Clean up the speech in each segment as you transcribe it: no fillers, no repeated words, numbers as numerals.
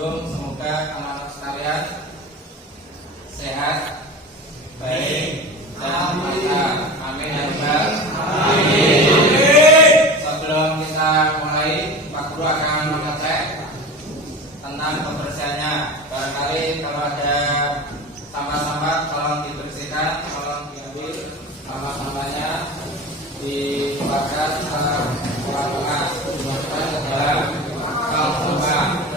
Semoga anak-anak sekalian sehat, baik, dan mantap. Amin ya rabbal alamin. Sebelum kita mulai, Pak Guru akan mengecek tentang kebersihannya. Barangkali kalau ada sampah-sampah tolong dibersihkan, tolong diambil sampah-sampahnya, dikeluarkan ke tengah-tengah, dimasukkan ke dalam kal sampah.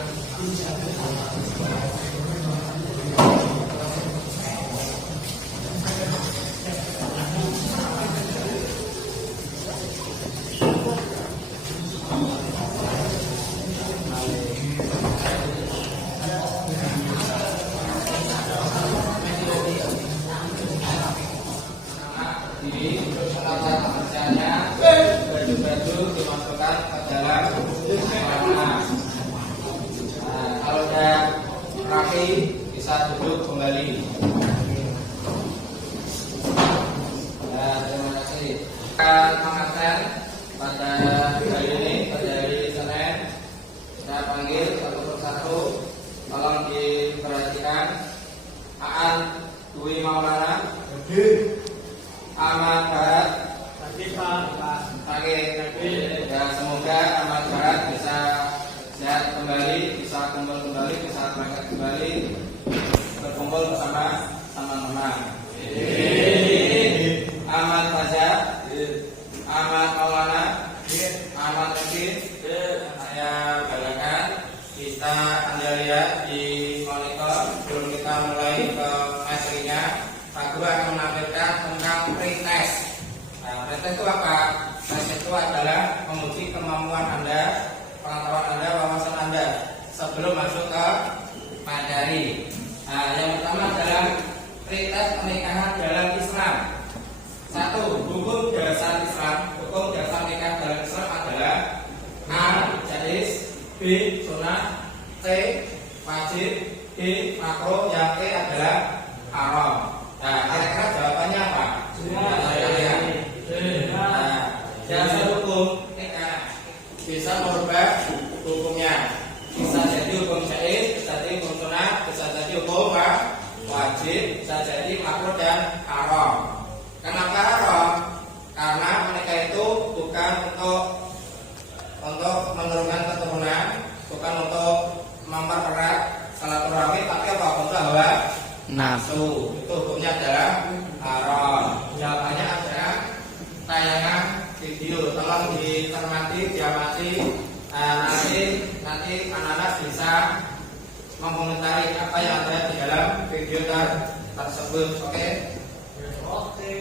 Baju-baju dimasukkan ke dalam celana. Kalau udah rapi bisa duduk kembali. Terima kasih. Akan mengaten pada hari ini, pada hari Senin, kita panggil satu persatu. Tolong diperhatikan. Aan Dwi Maulana, Ahmad Barat, ya, semoga Ahmad Barat bisa sehat kembali, bisa kumpul kembali, bisa berangkat kembali, berkumpul bersama teman-teman. Ahmad Fajar, Ahmad Maulana, Ahmad Rashid, saya balakan kita Anda lihat di monitor. Sebelum kita mulai ke materinya, Pak Guru akan menampilkan tentang pretest. Pretest itu apa? Pretest itu adalah menguji kemampuan Anda, pengetahuan Anda, wawasan Anda sebelum masuk ke materi. Yang pertama adalah pretest pernikahan dalam Islam. 1. Hukum dasar Islam. Hukum dasar nikah dalam Islam adalah A. Jaiz, B. Sunnah, C. Wajib, D. Makruh, yang E adalah haram. Kira-kira jawabannya apa? Dasar hukum bisa merubah hukumnya, bisa jadi hukum syar'i, bisa jadi hukum sunnah, bisa jadi hukum wajib, bisa jadi makruh dan haram. Kenapa haram? Karena menikah itu bukan untuk menurunkan keturunan, bukan untuk mempererat silaturahmi, tapi apa? Untuk hawa nafsu. Itu hukumnya adalah haram. Jawabannya adalah tayangan video. Tolong dicermati, diamati. Nanti anak-anak bisa mengomentari apa yang ada di dalam video tersebut. Oke? Oke.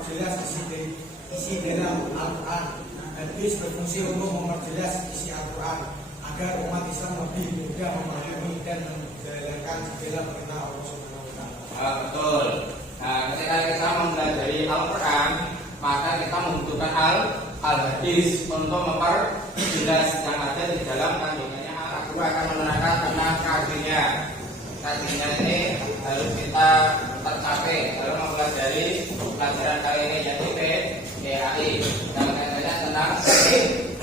memperjelas isi dalam Al-Quran. Hadis berfungsi untuk memperjelas isi Al-Quran agar umat Islam lebih mudah memahami dan menjalankan segala perintah Allah Subhanahu wa Ta'ala. Betul. Nah, ketika kita mempelajari Al-Quran, maka kita membutuhkan al-hadis untuk memperjelas yang ada di dalam kandungannya. Aku akan menerangkan tentang kajinya. Kajinya ini harus kita tercapai dalam mempelajari pelajaran kali ini, yaitu PAI yang kaitannya tentang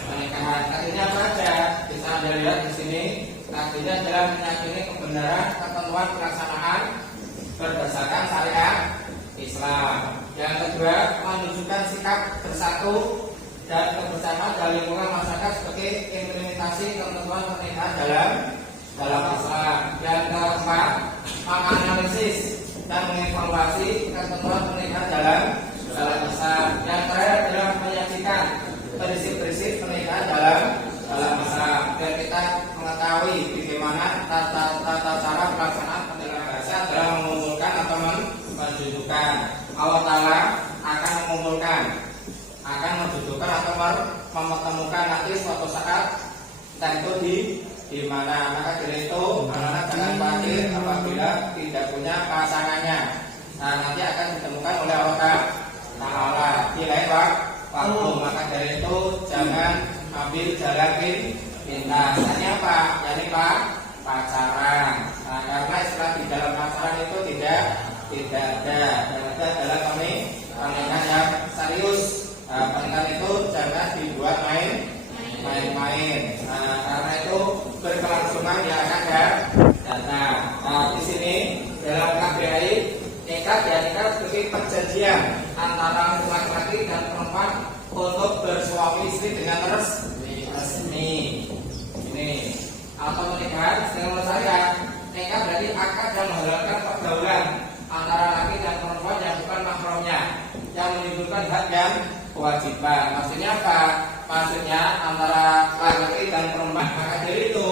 pernikahan. Kajinya apa saja? Bisa Anda lihat di sini. Kajinya adalah meyakini kebenaran ketentuan pelaksanaan berdasarkan syariat Islam. Yang kedua, menunjukkan sikap bersatu dan kebersamaan dalam lingkungan masyarakat sebagai implementasi ketentuan pernikahan dalam Islam. Yang keempat, menganalisis dan mengevaluasi ketentuan pernikahan dalam Islam. Yang terakhir adalah menyajikan prinsip-prinsip pernikahan dalam Islam. Dan kita mengetahui bagaimana tata cara pelaksanaan pernikahan bahasa dalam mengumpulkan atau menjudukan. Allah Ta'ala akan mengumpulkan, akan menjudukan atau menemukan nanti suatu saat tentu di mana. Maka dari itu anak-anak jangan khawatir apabila tidak punya pasangannya. Nah, nanti akan ditemukan oleh Allah Ta'ala di lain waktu. Maka dari itu jangan ambil jalan pintas. Hanya apa? Yani pacaran. Nah, karena istilah di dalam pacaran itu tidak ada. Yang ada adalah pernikahan yang serius. Nah, pernikahan itu jangan dibuat main-main. Nah, karena itu berkelangsungan yang akan datang. Nah, di sini dalam KBHI nikah sebagai perjanjian antara laki-laki dan perempuan untuk bersuami istri dengan resmi. Ini atau pernikahan dengan syariat. Nikah berarti akad yang menghalalkan pergaulan antara laki dan perempuan yang bukan mahramnya, yang menimbulkan hak dan kewajiban. Maksudnya apa? Maksudnya antara laki dan perempuan. Maka dari itu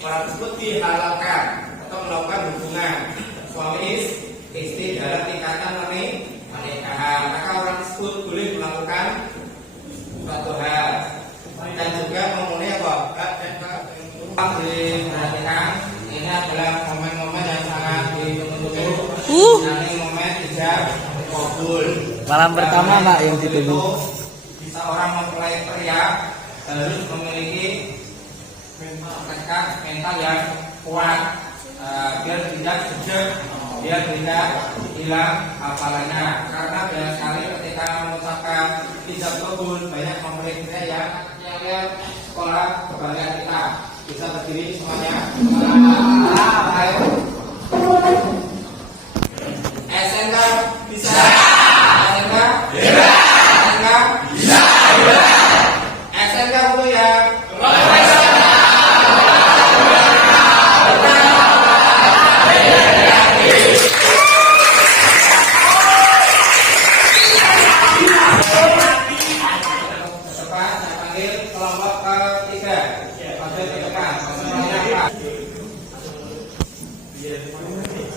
orang tersebut dihalalkan atau melakukan hubungan suami istri dalam ikatan pernikahan. Maka orang tersebut boleh melakukan suatu hal dan juga memenuhi hak dan diperhatikan. Ini adalah momen-momen yang sangat ditunggu-tunggu. Ini momen ijab kabul. Malam pertama Pak yang ditunggu. Bisa orang mempelai pria harus memiliki mental yang kuat, biar tidak sejak, biar tidak hilang hafalannya. Karena banyak sekali ketika mengucapkan ijab kabul banyak mempelai pria yang sekolah kebanggaan kita. Bisa berdiri semuanya. Ayo. SMK bisa. SMK bisa. SMK bisa. SMK dulu ya.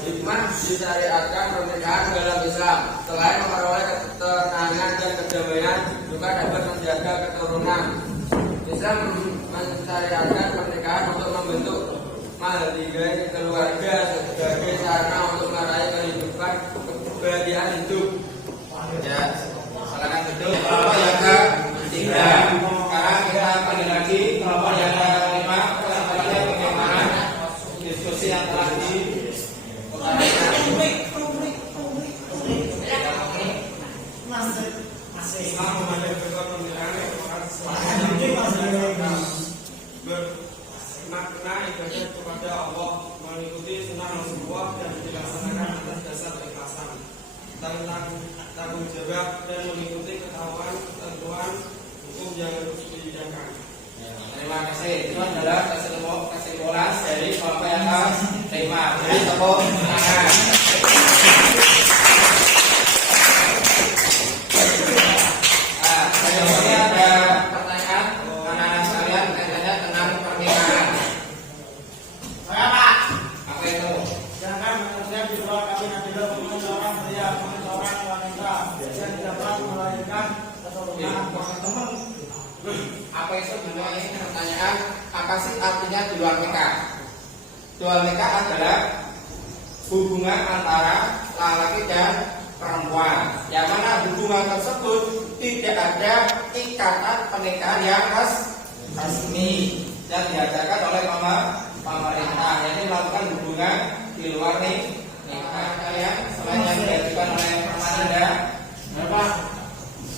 Hikmah disyariatkan pernikahan dalam Islam. Selain memperoleh ketenangan dan kedamaian, juga dapat menjaga keturunan. Islam mensyariatkan pernikahan untuk membentuk mahligai keluarga sebagai sarana untuk meraih kehidupan kebahagiaan hidup. Ya, silakan duduk. Kelompok yang ketiga. Sekarang kita panggil lagi kelompok yang kelima. Kelompoknya bagaimana diskusi yang telah Islam mengajarkan pemilihan bermakna ibadah kepada Allah, mengikuti sunnah Rasulullah dan dilaksanakan atas dasar keikhlasan, tanggung jawab dan mengikuti ketentuan hukum yang harus dijalankan. Terima kasih. Itu adalah kesimpulan dari kelompok yang kelima. Jadi tepuk tangan. Ini ada pertanyaan anak-anak sekalian kaitannya tentang pernikahan. Apa itu? Jangan mengerjakan di luar kami nanti dulu orang pria, orang wanita yang tidak teman. Apa itu duluan ini pertanyaan? Apa sih artinya dual nikah? Dual nikah adalah hubungan antara laki-laki dan perempuan, yang mana hubungan tersebut tidak ada ikatan pernikahan yang resmi yang diadakan oleh pemerintah, yaitu melakukan hubungan di luar nikah. Kalian selain yang diajukan oleh Permananda, berapa?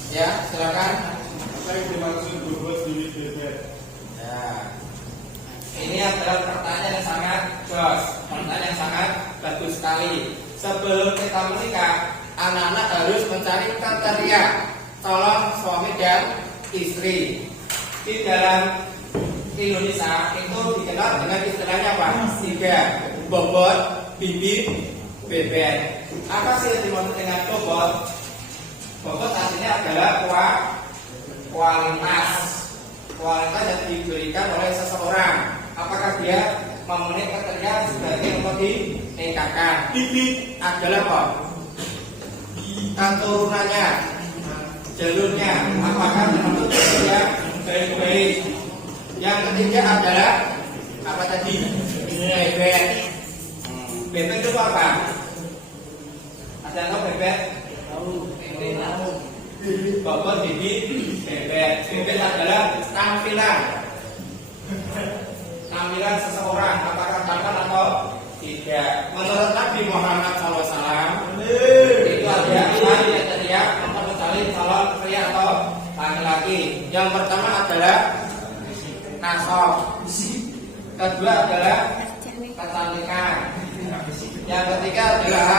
Ya, silakan. Saya dimaksud berbuat diri bebek. Ya. Ini adalah pertanyaan yang sangat jos, pertanyaan yang sangat bagus sekali. Sebelum kita menikah, anak-anak harus mencari kriteria calon suami dan istri. Di dalam Indonesia itu dikenal dengan istilahnya apa? 3, bobot, bibit, bebek. Apa sih yang dimaksud dengan bobot? Bobot artinya adalah kualitas yang diberikan oleh seseorang. Apakah dia memenuhi kriteria sebagai untuk dinikahkan? Bibit adalah apa? Keturunannya, jalurnya, apakah termasuk kriteria baik-baik? Yang ketiga adalah apa tadi? Bebek. Bebek itu apa? Ada yang tahu bebek? Bobot, bibit, bebek. Bebek adalah tampilan seseorang, apakah tampan atau tidak. Menurut Nabi Muhammad SAW itu ada 5 kriteria untuk mencari calon pria atau laki-laki. Yang pertama adalah nasab, kedua adalah kecantikan, yang ketiga adalah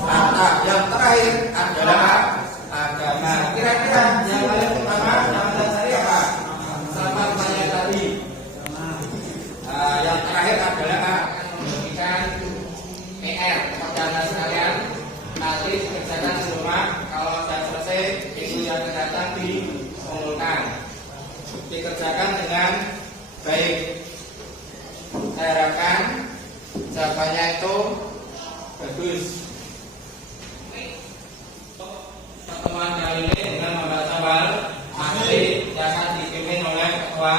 harta, yang terakhir adalah agama. Kira-kira yang paling utama yang Anda cari apa? Sama tanya tadi. Yang terakhir adalah memberikan PR kepada sekalian. Nanti kerjakan di rumah. Kalau sudah selesai, itu yang datang dikumpulkan. Dikerjakan dengan baik. Saya harapkan jawabannya itu bagus. Pertemuan kali ini dengan membaca wal asli yang akan dipimpin oleh ketua